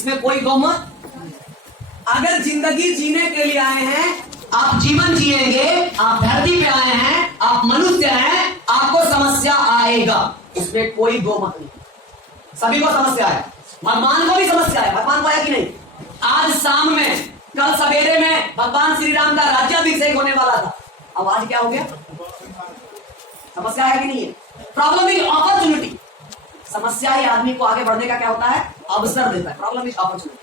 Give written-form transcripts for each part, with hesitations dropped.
इसमें कोई दो मत। अगर जिंदगी जीने के लिए आए हैं, आप जीवन जिएंगे, आप धरती पे आए हैं, आप मनुष्य हैं, आपको समस्या आएगा, इसमें कोई दो मत नहीं। सभी को समस्या है, भगवान को भी समस्या है। भगवान को है कि नहीं? आज शाम में, कल सवेरे में भगवान श्री राम का राज्याभिषेक होने वाला था, अब आज क्या हो गया? समस्या है कि नहीं है? Problem is opportunity. समस्या ही आदमी को आगे बढ़ने का क्या होता है? अवसर देता है। Problem is opportunity.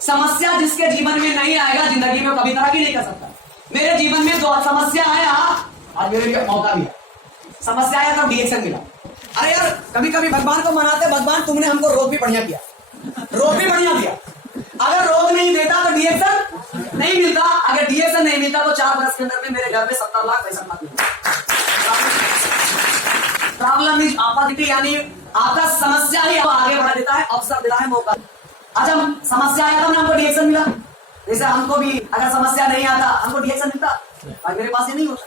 समस्या जिसके जीवन में नहीं आएगा, जिंदगी में कभी तरक्की नहीं कर सकता। मेरे जीवन में जो समस्या आया, आज मेरे लिए मौका भी है। समस्या आया तब डिएक्शन मिला। अरे यार, कभी कभी भगवान को मनाते, भगवान तुमने हमको रोग भी बढ़िया किया, रोग भी बढ़िया दिया। अगर रोग नहीं देता तो डिएक्शन नहीं मिलता, अगर डिएक्शन नहीं मिलता तो 4 वर्ष के अंदर में मेरे घर में 70 लाख 65 लाख मिलता। प्रॉब्लम इज अपॉर्चुनिटी, यानी आपका समस्या ही आगे बढ़ा देता है, अवसर देता है, मौका। अच्छा, समस्या आया था ना, हमको डिएक्शन मिला। जैसे हमको भी अगर समस्या नहीं आता, हमको डिएक्शन मिलता, और मेरे पास ये नहीं होता।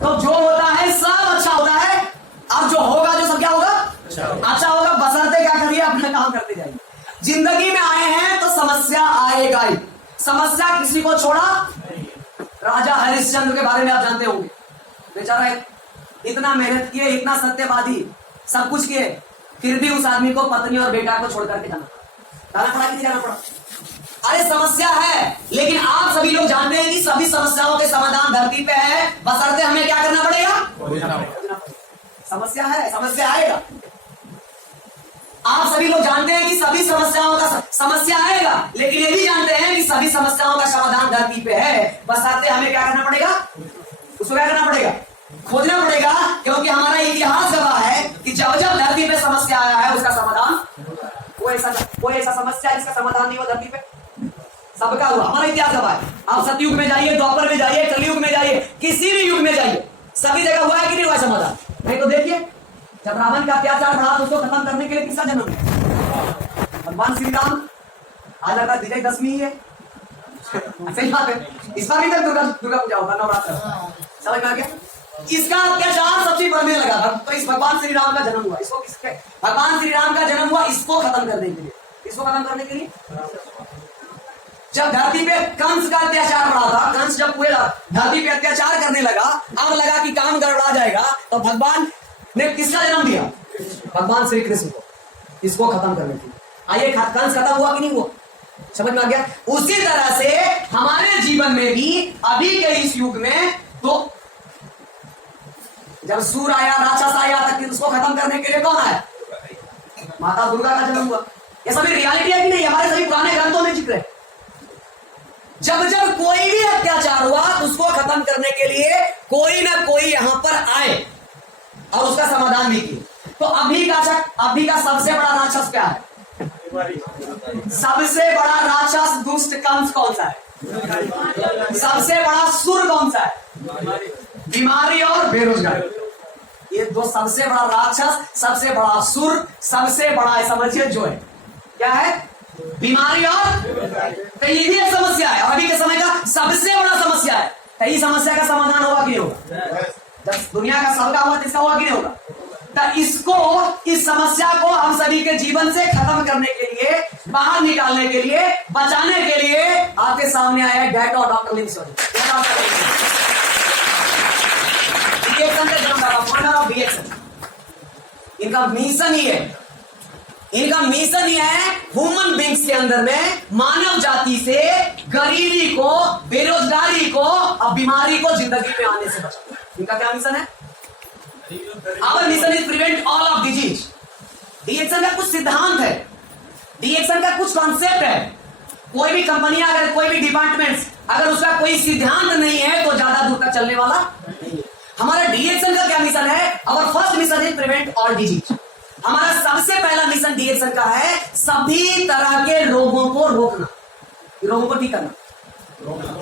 तो जो होता है सब अच्छा होता है। अब जो होगा, जो सब क्या होगा? अच्छा होगा, बशर्ते क्या करिए, अपना काम करते जाइए। जिंदगी में आए हैं तो समस्या आएगा ही। समस्या किसी को छोड़ा? राजा हरिश्चंद्र के बारे में आप जानते होंगे। बेचारा इतना मेहनत किए, इतना सत्यवादी, सब कुछ किए, फिर भी उस आदमी को पत्नी और बेटा को छोड़ करके जाना पड़ा कि जाना पड़ा? अरे समस्या है, लेकिन आप सभी लोग जानते हैं कि सभी समस्याओं के समाधान धरती पे है, बशर्ते हमें क्या करना पड़ेगा? समस्या है, समस्या आएगा। आप सभी लोग जानते हैं कि सभी समस्याओं का समस्या आएगा, लेकिन ये भी जानते हैं कि सभी समस्याओं का समाधान धरती पे है, बशर्ते हमें क्या करना पड़ेगा? उसको क्या करना पड़ेगा? खोजना पड़ेगा, क्योंकि हमारा इतिहास गवाह है कि जब जब धरती पे समस्या आया है, उसका समाधान कोई ऐसा समस्या जिसका समाधान नहीं हुआ धरती पे, सबका हुआ। हमारा इतिहास गवाह है। आप सतयुग में जाइए, द्वापर में जाइए, कलयुग में जाइए, किसी भी युग में जाइए, सभी जगह हुआ है कि नहीं हुआ समाधान? नहीं तो देखिए, जब रावण का अत्याचार बढ़ा तो उसको खत्म करने के लिए किसका जन्म है? भगवान श्री राम। आज लगता है विजयदशमी है, सही बात है। इस बार भी तक दुर्गा पूजा होगा, नवरात्र, समझ में आ गया? इसका अत्याचार सबसे बढ़ने लगा था, तो इस भगवान श्री राम का जन्म हुआ। इसको किसके? भगवान श्री राम का जन्म हुआ इसको खत्म करने के लिए। इसको खत्म करने के लिए जब धरती पे कंस का अत्याचार बढ़ा था, कंस जब पूरे धरती पे अत्याचार करने लगा, अब लगा कि काम गड़बड़ा जाएगा, तो भगवान ने किसका जन्म दिया? भगवान श्री कृष्ण को, इसको खत्म करने के लिए। आइए, कंस खत्म हुआ कि नहीं हुआ? समझ में आ गया? उसी तरह से हमारे जीवन में भी अभी के इस युग में, तो जब सूर आया, राक्षस आया, तक उसको खत्म करने के लिए कौन आया? माता दुर्गा का जन्म हुआ। ये सभी रियलिटी है कि नहीं? हमारे सभी पुराने ग्रंथों में जिक्र है। जब जब कोई भी अत्याचार हुआ तो उसको खत्म करने के लिए कोई ना कोई यहां पर आए और उसका समाधान भी किया। तो अभी का सबसे बड़ा राक्षस क्या है? सबसे बड़ा राक्षस दुष्ट कंस कौन सा है? सबसे बड़ा सुर कौन सा है? बीमारी और बेरोजगारी। ये दो सबसे बड़ा राक्षस, सबसे बड़ा सुर, सबसे बड़ा समझिए जो है क्या है? बीमारी और तो ये भी एक समस्या है, और अभी के समय का सबसे बड़ा समस्या है। तो इस समस्या का समाधान होगा कि नहीं होगा? जब दुनिया का सबका हुआ, इसका होगा कि नहीं होगा? तो इस समस्या को हम सभी के जीवन से खत्म करने के लिए, बाहर निकालने के लिए, बचाने के लिए आपके सामने आया है डैट और डॉक्टर लिंक्स। इनका मिशन ही है, इनका मिशन ये है ह्यूमन बींग्स के अंदर में मानव जाति से गरीबी को, बेरोजगारी को और बीमारी को जिंदगी में आने से बचाना। इनका क्या मिशन है? Our mission is prevent all of disease. डीएक्शन का कुछ सिद्धांत है, डीएक्शन का कुछ कॉन्सेप्ट है। कोई भी कंपनियां, अगर कोई भी डिपार्टमेंट्स, अगर उसका कोई सिद्धांत नहीं है तो ज्यादा दूर तक चलने वाला नहीं है। हमारा डीएक्शन का क्या मिशन है? Our first mission is prevent all disease. हमारा सबसे पहला मिशन डीएक्शन का है सभी तरह के रोगों को रोकना, रोगों को ठीक करना।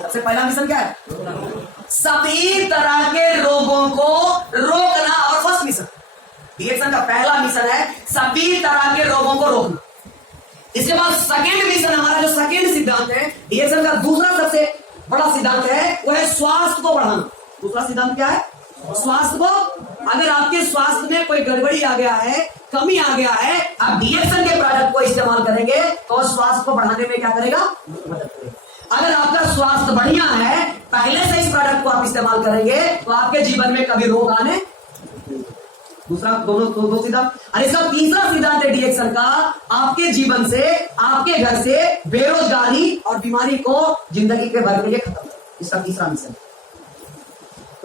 सबसे पहला मिशन क्या है? सभी तरह के रोगों को रोकना। और फर्स्ट मिशन डीएक्शन का पहला मिशन है सभी तरह के रोगों को रोकना। इसके बाद सेकेंड मिशन, हमारा जो सेकेंड सिद्धांत है डीएक्शन का, दूसरा सबसे बड़ा सिद्धांत है वो है स्वास्थ्य को बढ़ाना। दूसरा सिद्धांत क्या है? स्वास्थ्य को अगर आपके स्वास्थ्य में कोई गड़बड़ी आ गया है, कमी आ गया है, आप डीएक्सन के प्रोडक्ट को इस्तेमाल करेंगे तो स्वास्थ्य को बढ़ाने में क्या करेगा, मदद करेगा। अगर आपका स्वास्थ्य बढ़िया है, पहले से इस प्रोडक्ट को आप इस्तेमाल करेंगे तो आपके जीवन में कभी रोग आने, दूसरा दो सिद्धांत। और इसका तीसरा सिद्धांत है डीएक्सन का, आपके जीवन से, आपके घर से बेरोजगारी और बीमारी को जिंदगी के भर के लिए खत्म। इसका तीसरा मिशन,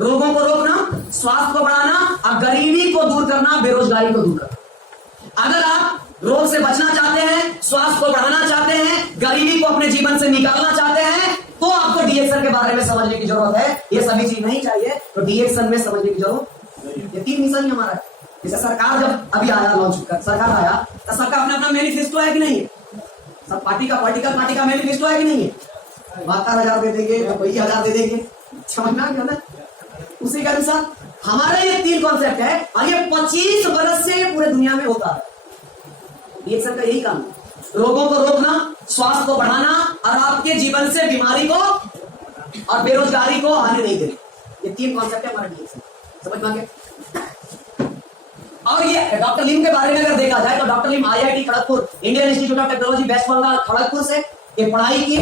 रोगों को रोकना, स्वास्थ्य को बढ़ाना और गरीबी को दूर करना, बेरोजगारी को दूर करना। अगर आप रोग से बचना चाहते हैं, स्वास्थ्य को बढ़ाना चाहते हैं, गरीबी को अपने जीवन से निकालना चाहते हैं, तो आपको डीएक्सन के बारे में समझने की जरूरत है। ये सभी चीज नहीं चाहिए तो डीएक्सन में समझने की जरूरत। ये 3 मिशन ही हमारा है। जैसे सरकार जब अभी आया, लॉन्च कर सरकार आया तो सबका अपना अपना मैनिफेस्टो है कि नहीं है? सब पार्टी का मैनिफेस्टो है कि नहीं है? 72,000 दे देंगे, कोई 1000 दे देंगे, समझना क्या ना? उसी के अनुसार हमारा ये 3 कॉन्सेप्ट है और ये 25 वर्ष से पूरे दुनिया में होता है। डीएक्सन का यही काम है, रोगों को रोकना, स्वास्थ्य को बढ़ाना और आपके जीवन से बीमारी को और बेरोजगारी को आने नहीं देना। ये 3 कॉन्सेप्ट है हमारा डीएक्सन। समझ में आ गया? और ये डॉक्टर लिम के बारे में अगर देखा जाए तो doctor Lim IIT Kharagpur, Indian Institute of Technology, West Bengal Kharagpur से ये पढ़ाई की,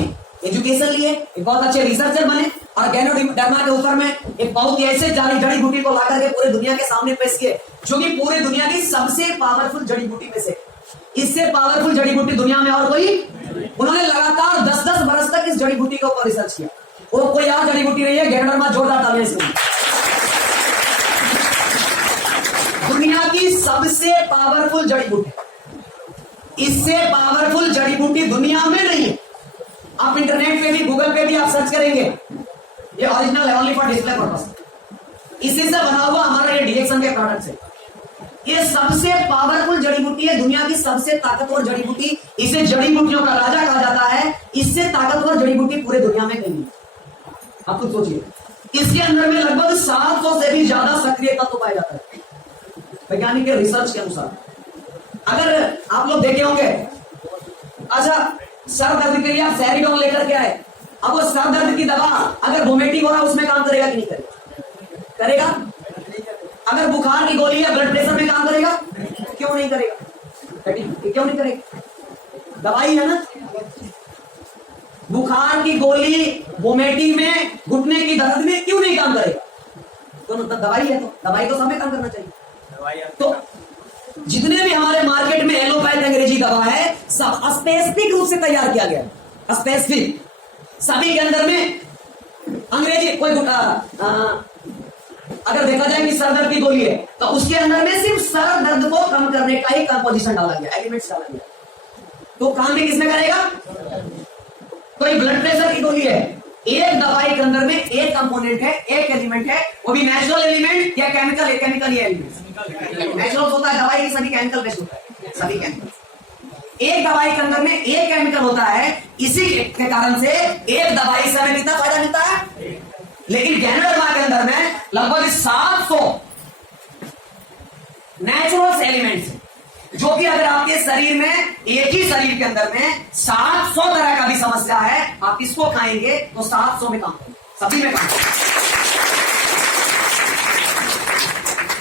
एजुकेशन लिए, एक बहुत अच्छे रिसर्चर बने और गैनोडर्मा के ऊपर में एक बहुत ही ऐसे जड़ी बूटी को लाकर के पूरे दुनिया के सामने पेश किए, जो कि पूरे दुनिया की सबसे पावरफुल जड़ी बूटी में से। इससे पावरफुल जड़ी बूटी दुनिया में और कोई, उन्होंने लगातार 10-10 वर्ष तक इस जड़ी बूटी के ऊपर रिसर्च किया। वो कोई और जड़ी बूटी नहीं है, गैनोडर्मा। जोरदार तालियां इसके लिए। दुनिया की सबसे पावरफुल जड़ी बूटी, इससे पावरफुल जड़ी बूटी दुनिया में नहीं है। आप इंटरनेट पे भी, गूगल पे भी आप सर्च करेंगे, ये ओरिजिनल है, ओनली फॉर डिस्प्ले पर्पस। इसी से बना हुआ हमारा ये डीएक्सन के प्रोडक्ट है। ये सबसे पावरफुल जड़ी बूटी है, दुनिया की सबसे ताकतवर जड़ी बूटी। इसे जड़ी बूटियों का राजा कहा जाता है। इससे ताकतवर जड़ी बूटी पूरे दुनिया में कहीं नहीं। आप खुद सोचिए, इसके अंदर में लगभग 700 से भी ज्यादा सक्रिय तत्व पाए जाता है वैज्ञानिक के रिसर्च के अनुसार। अगर आप लोग देखे होंगे, अच्छा सर दर्द के लिए आप सैरिडोन लेकर के आए, अब वो सर दर्द की दवा अगर वोमिटिंग हो रहा है उसमें काम करेगा कि नहीं करेगा? करेगा। अगर बुखार की गोली है ब्लड प्रेशर में काम करेगा? क्यों नहीं करेगा? क्यों नहीं करेगा? दवाई है ना। बुखार की गोली वोमिटिंग में, घुटने की दर्द में क्यों नहीं काम करेगा? तो दवाई है, तो दवाई तो समय काम करना चाहिए। तो जितने भी हमारे मार्केट में एलोपैथ अंग्रेजी दवा है, सब स्पेसिफिक रूप से तैयार किया गया है। स्पेसिफिक, सभी के अंदर में अंग्रेजी कोई अगर देखा जाए कि सर दर्द की गोली है तो उसके अंदर में सिर्फ सर दर्द को कम करने का ही कंपोजिशन डाला गया, एलिमेंट्स डाला गया। तो काम भी किसमें करेगा? कोई ब्लड प्रेशर की गोली है, एक दवाई के अंदर में एक कंपोनेंट है, एक एलिमेंट है, वो भी नेचुरल एलिमेंट या केमिकल एलिमेंट। नेचुरल होता है दवाई की, सभी केमिकल बेस्ड होता है, सभी केमिकल। एक दवाई के अंदर में एक केमिकल होता है, इसी के कारण से एक दवाई से हमें कितना फायदा मिलता है। लेकिन गैनोडर्मा के अंदर में लगभग 700 नेचुरल एलिमेंट्स, जो कि अगर आपके शरीर में, एक ही शरीर के अंदर में 700 तरह का भी समस्या है, आप इसको खाएंगे तो 700 में काम करेंगे, सभी में काम करेंगे।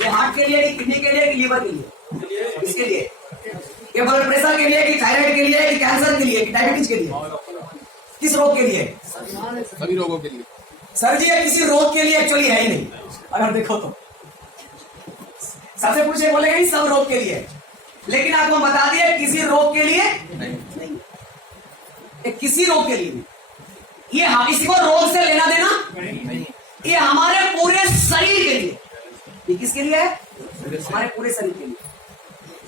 ये हार्ट के लिए, किडनी के लिए, लीवर के लिए, इसके लिए, ये ब्लड प्रेशर के लिए, कि थायराइड के लिए, कि कैंसर के लिए, कि डायबिटीज के लिए, किस रोग के लिए? सभी रोगों के लिए। सर जी ये किसी रोग के लिए एक्चुअली है ही नहीं। अगर देखो तो सबसे पूछे बोलेगा ही सब रोग के लिए, लेकिन आपको बता दिया किसी रोग के लिए नहीं, किसी रोग के लिए नहीं। ये हम इसी को रोग से लेना देना नहीं, ये हमारे पूरे शरीर के लिए। ये किसके लिए है? हमारे पूरे शरीर के लिए।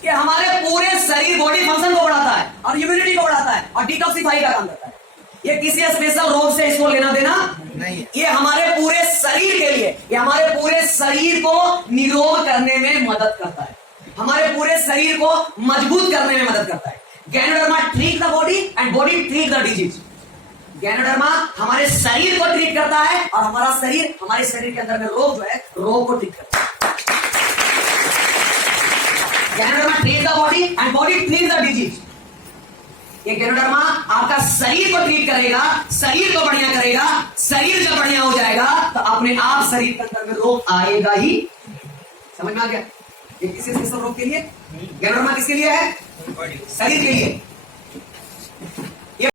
ये हमारे पूरे शरीर, बॉडी फंक्शन को बढ़ाता है और इम्यूनिटी को बढ़ाता है और डिटॉक्सिफाई का काम करता है। ये किसी स्पेशल रोग से इसको लेना देना नहीं, ये हमारे पूरे शरीर के लिए, ये हमारे पूरे शरीर को निरोग करने में मदद करता है, हमारे पूरे शरीर को मजबूत करने में मदद करता है। Ganoderma treat the body and body treat the disease. Ganoderma हमारे शरीर को ट्रीट करता है और हमारा शरीर, हमारे शरीर के अंदर में रोग जो है, रोग को ट्रीट करता है। Ganoderma treat the body and body treat the disease. ये गैनोडर्मा आपका शरीर को ट्रीट करेगा, शरीर को बढ़िया करेगा। शरीर जब बढ़िया हो जाएगा तो अपने आप शरीर के अंदर में रोग आएगा ही। समझ में आ गया? ये किस रोग के लिए? गैनोरमा किसके लिए है? शरीर के लिए।